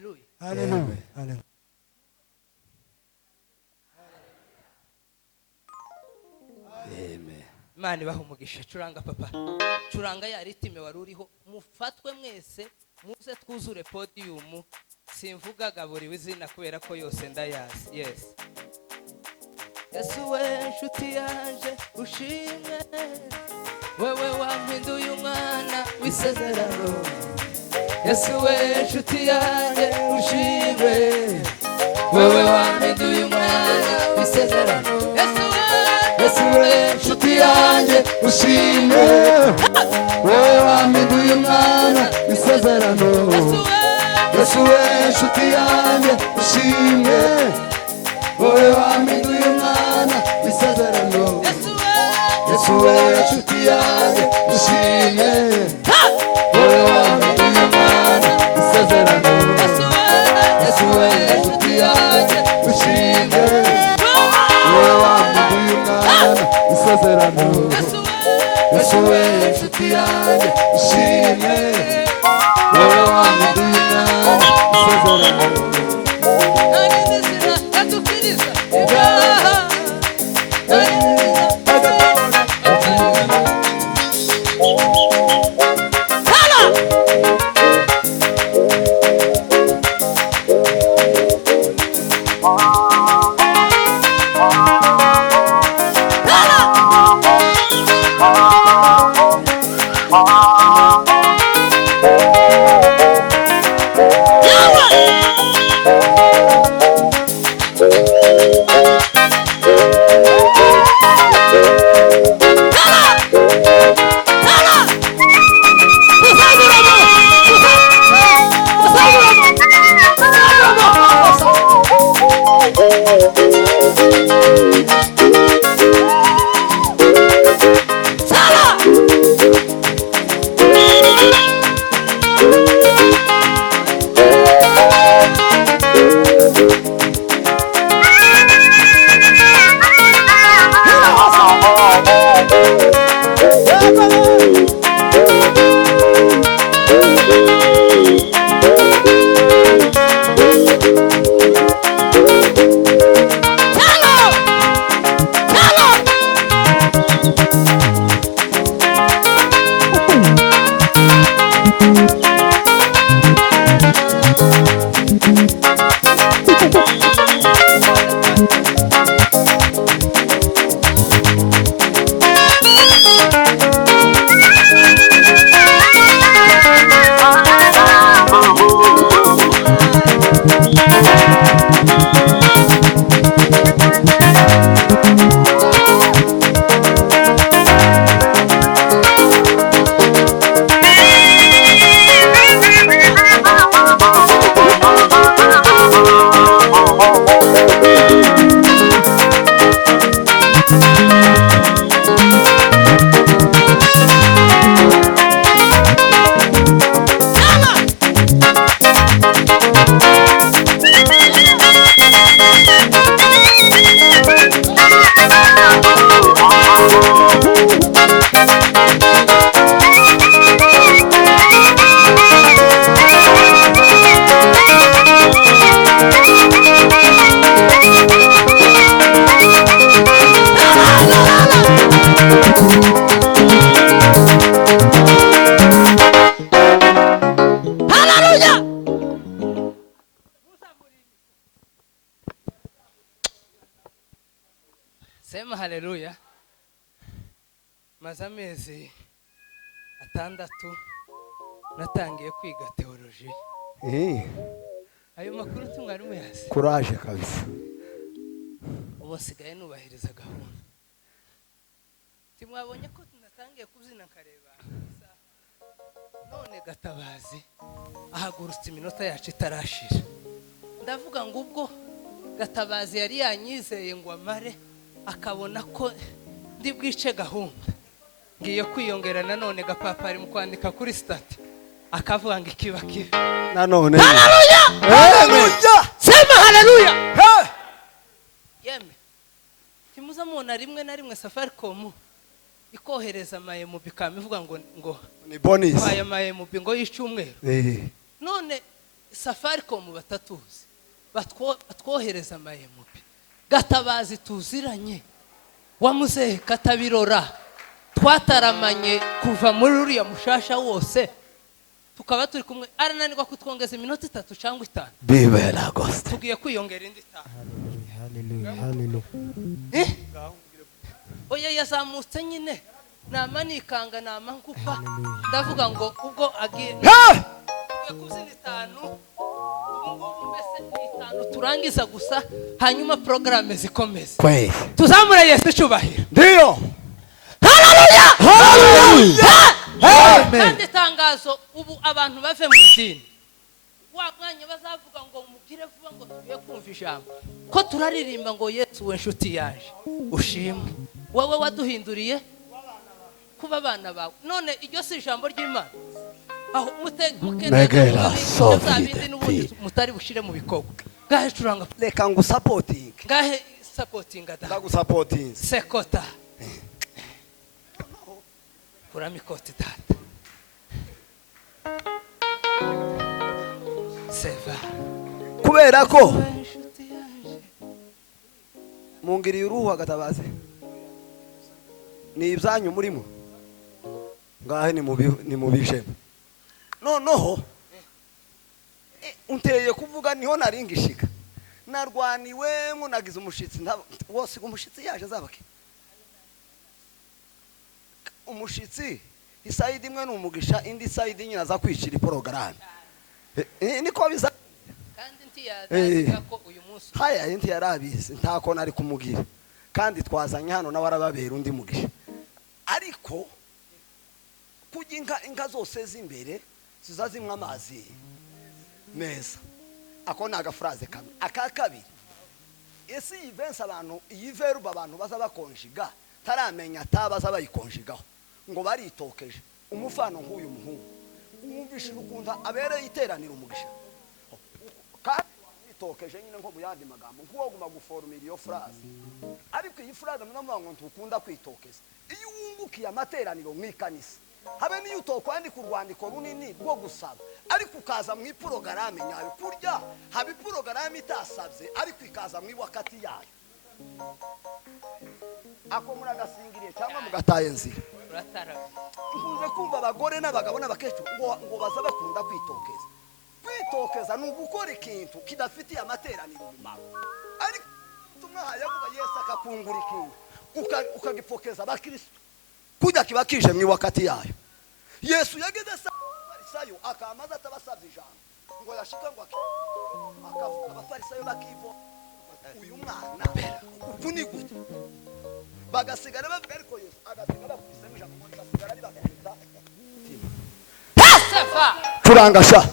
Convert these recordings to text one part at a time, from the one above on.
Hallelujah. Hallelujah. Hallelujah. Amen. Imana ibaha umugisha. Curanga papa, curanga ya ritime wari uriho, mufatwe mwese muze twuzure podium. Simvugaga buri wizina kubera ko yose ndayazi. Yes. Yesu we nshuti yanje ushimwe, wewe wampinduye umwana w'isezerano. Yesu we nshuti yanje ushimwe, wewe wampinduye umwana w'isezerano. Yesu we nshuti yanjye ushimwe, wewe wampinduye umwana w'isezerano. Yesu we nshuti yanjye ushimwe, wewe wampinduye umwana w'isezerano. Yesu we nshuti yanjye ushimwe, wewe wampinduye umwana w'isezerano. Yesu we nshuti yanjye ushimwe, wewe wampinduye umwana w'isezerano. Yesu we nshuti yanjye ushimwe, wewe wampinduye umwana w'isezerano. Sema haleluya. Maze amezi 6 natangiye kwiga theology. Ayo makuru tumwari muyazi. Courage kabisa. Ubu sigaye nubahiriza gahunda. Timwabonye ko tunatangiye kubyina kareba. None Gatabazi ahagurutse iminota yacu itarashira. Ndavuga ngo ubwo Gatabazi yari yanyizeye ngo amare akabona ko ndi bwice gahunda, ngiye kwiyongera nanone Gapapa ari mu kwandika kuri stat akavuga ngo ikiba kibi nanone. Haleluya. Haleluya. Sema haleluya. Yeme timuza mubona rimwe na rimwe Safaricom ikohereza amayemu bikamivuga ngo ni bonus aya mayemu ngo y'icyumweru. None Safaricom batatuzi batwohereza amayemupi Gatabazi tuziranye wa muzehe Katabirora twataramanye kuva muri uriya mushasha wose tukaba turi kumwe arananirwa kutwongeza iminota 3 cyangwa 5 bibera gose tugiye kwiyongera indi 5 haleluya oya yazamutse nyine nama nikanga nama nkupa ndavuga ngo ubwo agiye kuzina 5 ubungubu mbese 5 turangiza gusa hanyuma programme zikomeze kwe tuzamure Yesu cyubahiro ndio haleluya kandi tangazo ubu abantu bave mu idini wa mwanya bazavuga ngo mugire vuba ngo tugiye kumva ijambo ko turaririmba ngo Yesu we nshuti yaje ushimwe wowe waduhinduriye kuba abana bawe none iryo si ijambo ry'Imana aho Negera mutekene n'ubundi mutari bushire mu bikorwa gahe curanga reka ngo supporting gahe supporting ada ndagusupporting sekota kurami koti data seva kubera ko mungiriye uruhu Gatabazi ni ibyanyu murimo ngahe ni mubije noneho unteye kuvuga niho naringishika narwaniwe munagize umushitsi wose umushitsi yaje zabake umushitsi iside imwe n'umugisha indi side nyina za kwicira program niko biza kandi ntiyadaga ko uyu munsi haya indi yarabizi ntako nari kumugira kandi twazanye hano nawe arababera undi mugisha ariko kujya inka zose z'imbere zizazimwa amazi meza ako naga phrase kamwe akakabiri ese yivensa abantu iyi verb abantu baza bakonjiga taramenya tabaza bayikonjigaho ngo baritokeje umufano nk'uyu muhungu umubishira ukunda abereye iteranira umugisha kandi witokeje nyine nko mu yandi magambo nkuwo guma guformira iyo phrase ariko iyi phrase mwamuvuga ngo ntukunda kwitokeza iyo wungukiye amateraniro mwikanisa habe niyo utokwandika urwandiko runini rwo gusaba ariko ukaza mu iporogaramu nyayo kurya habe iporogaramu itasabye ariko ikaza mu wakati yayo ako muragasingiriye cyangwa mugataye nzira nkunze kumva abagore n'abagabo n'abakecuru ngo baza bakunda kwitokeza ni ugukora ikintu kidafitiye amateraniro umumaro ariko tumwahaye avuga Yesu akakungura ikintu ukagipfokeza abakristo kujya kiba kije mu wakati yayo Yesu yageze Abafarisayo akamaza atabasabye ijambo ngo yashika ngo akavuga Abafarisayo bakivo uyu mwana kuni gute bagasigara bavuga ariko Yesu agasigara bakwisema ijambo ngo basigara ari bagahita turangasha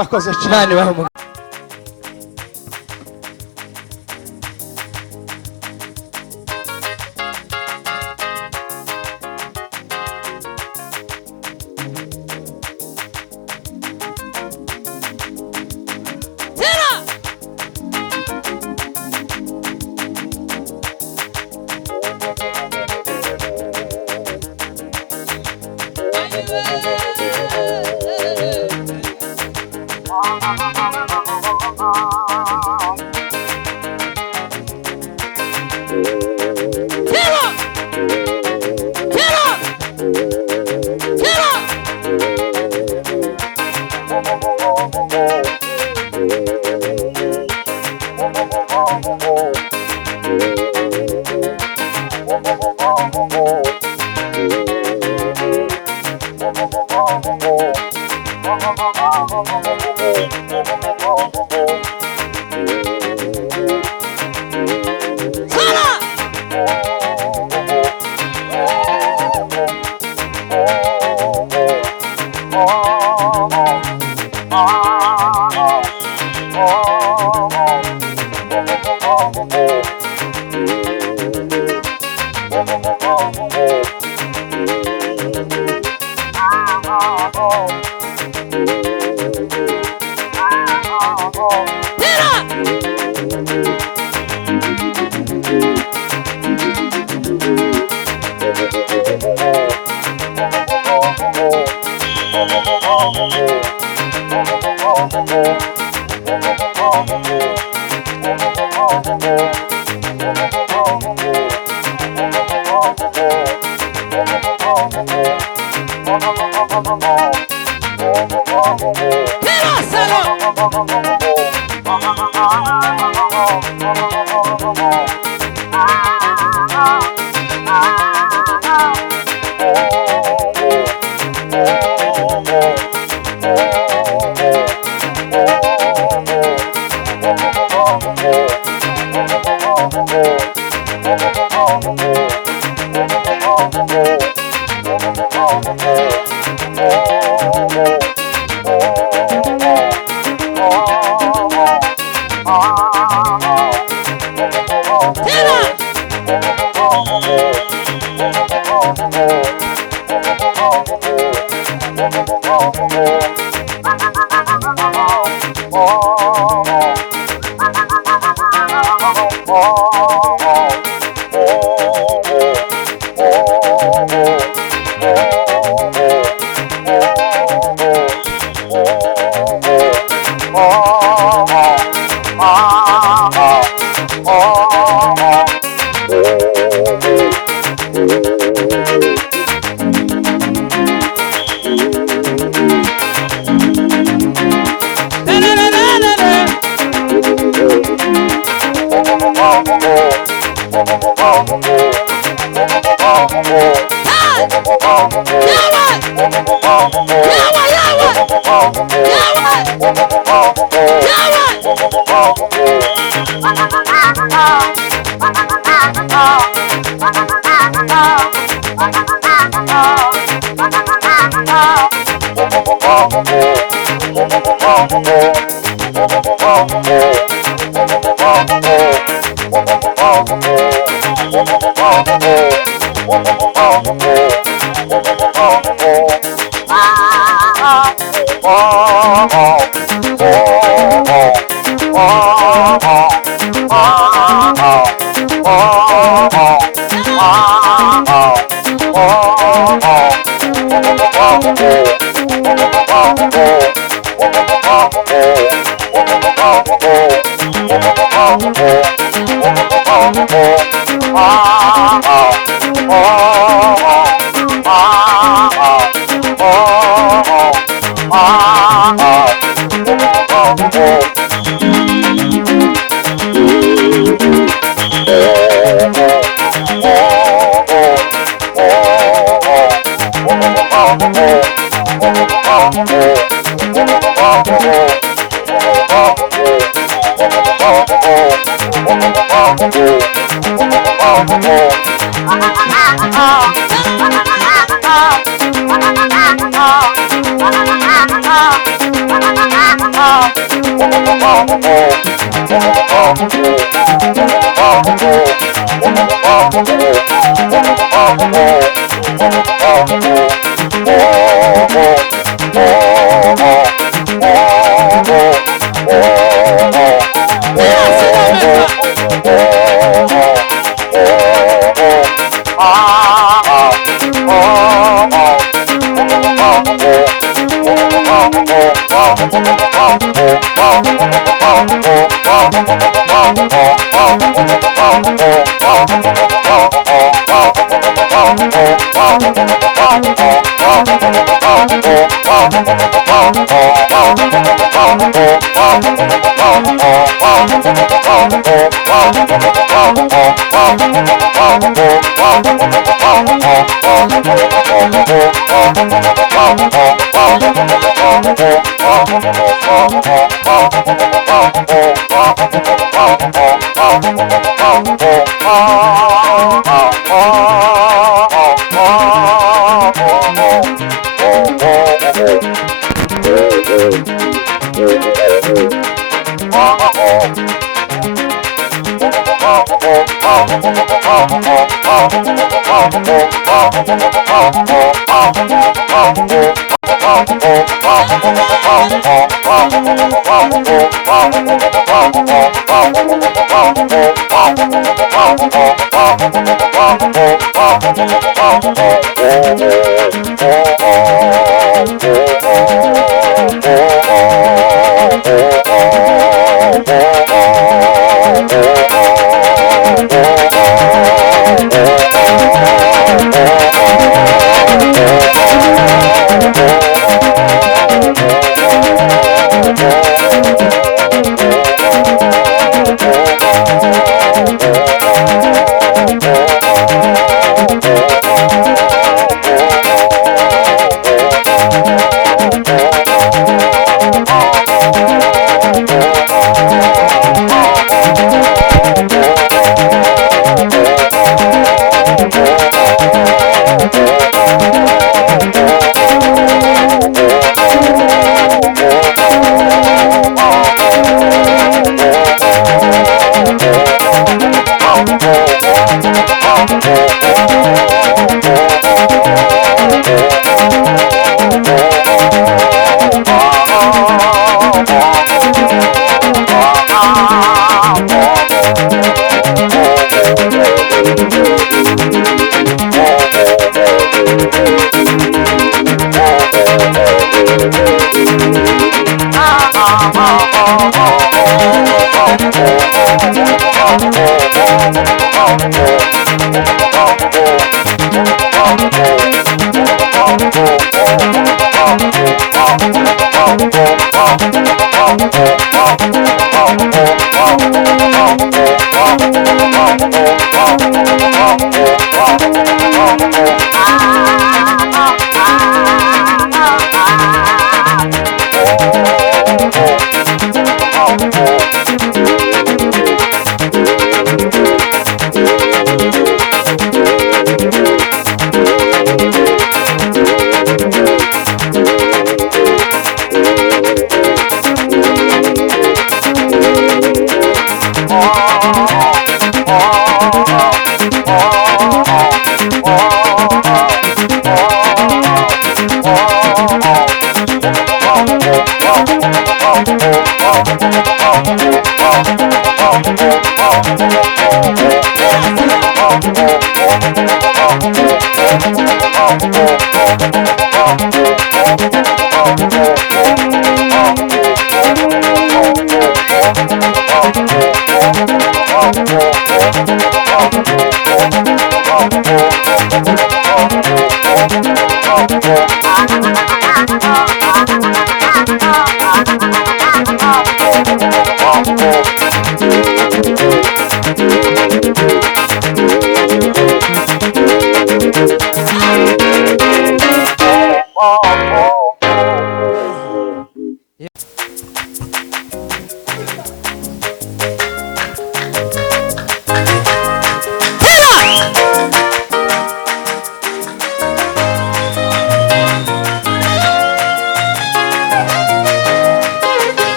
barakoze cyane. Imana ibahe umugisha.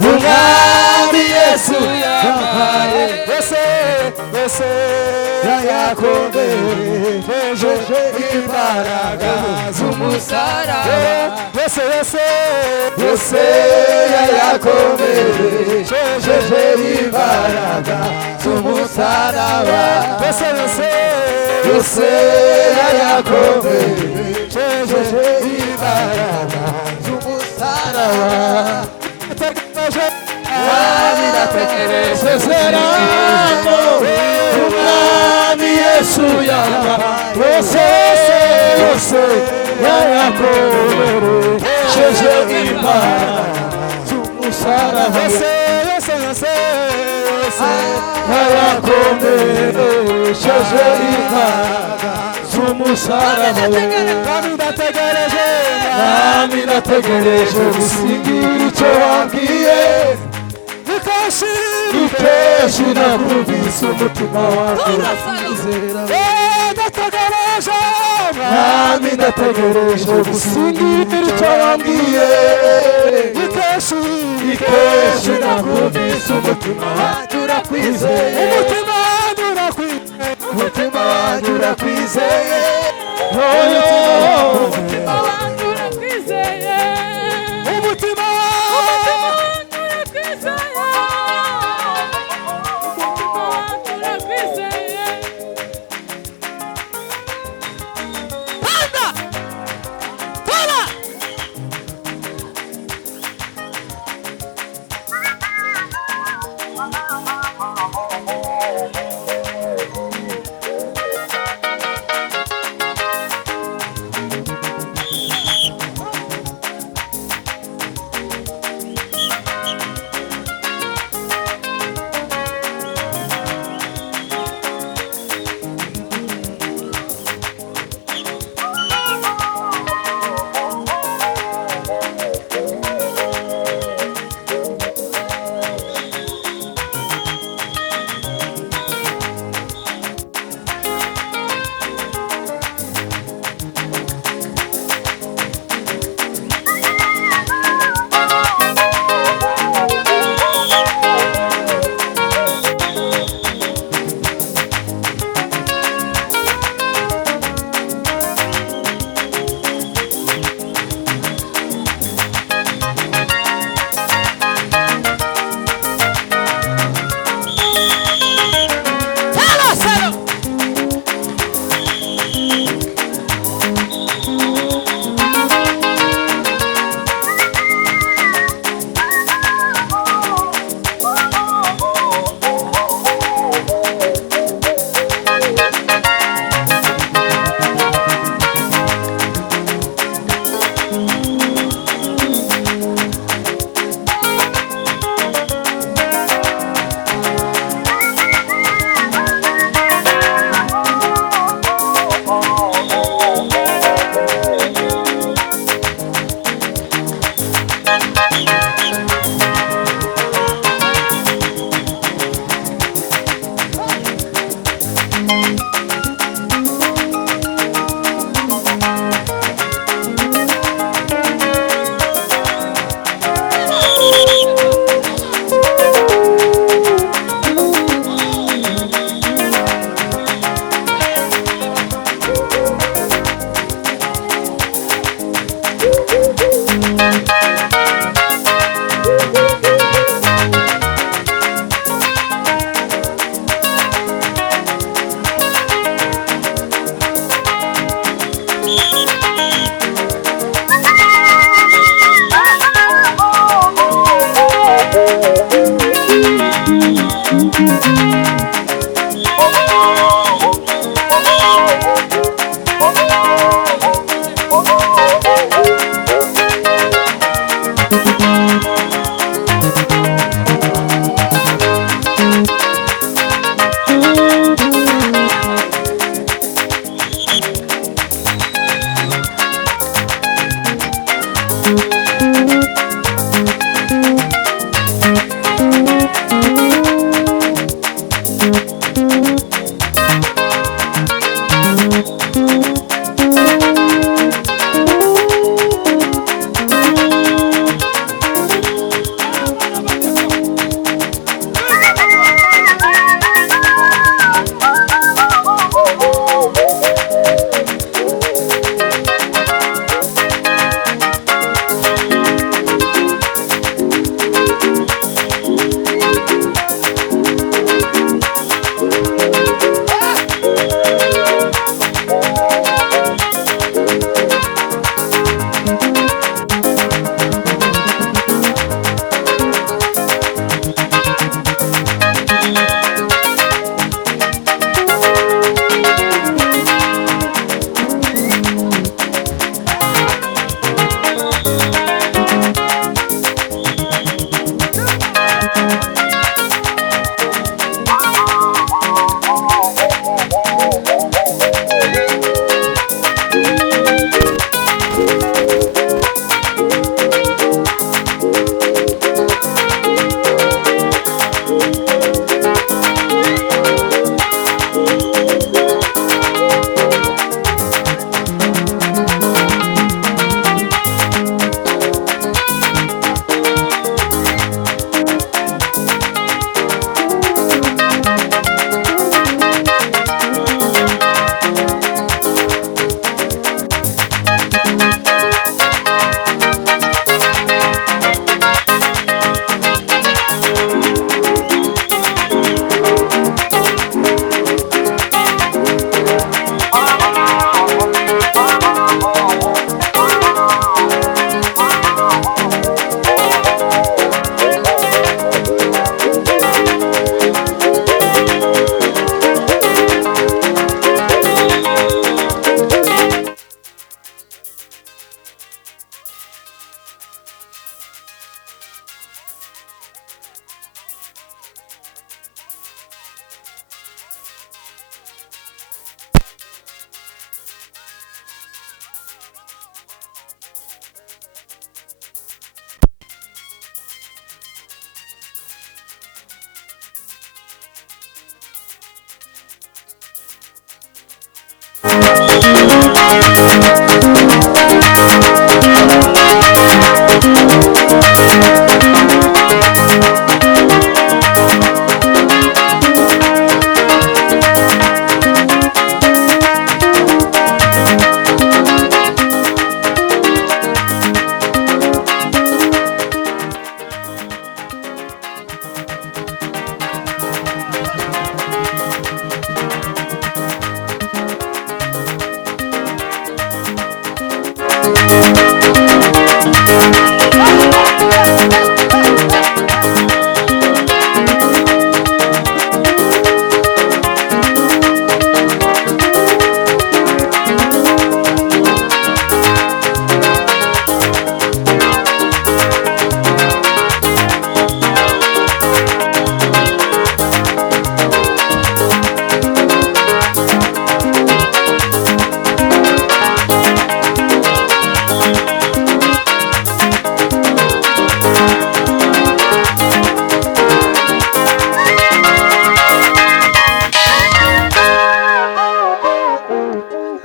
Umwami Yesu yampaye yose yayakomereje imbaraga z'umusaraba yose yayakomereje imbaraga z'umusaraba yose yayakomereje imbaraga z'umusaraba birategereje serano umwami Yesu yaba yose yayakomereje imbaraga z'umusaraba yose yayakomereje imbaraga z'umusaraba nami ndategereje gusingira icyo wambwiye ikeshi nakubise umutima wanjye urakwizera nami ndategereje gusingira icyo wambwiye ikeshi nakubise umutima wanjye urakwizeye umutima wanjye urakwizeye umutima wanjye urakwizeye umutima wanjye urakwizeye panda tola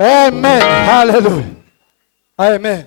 Amen. Hallelujah. Amen.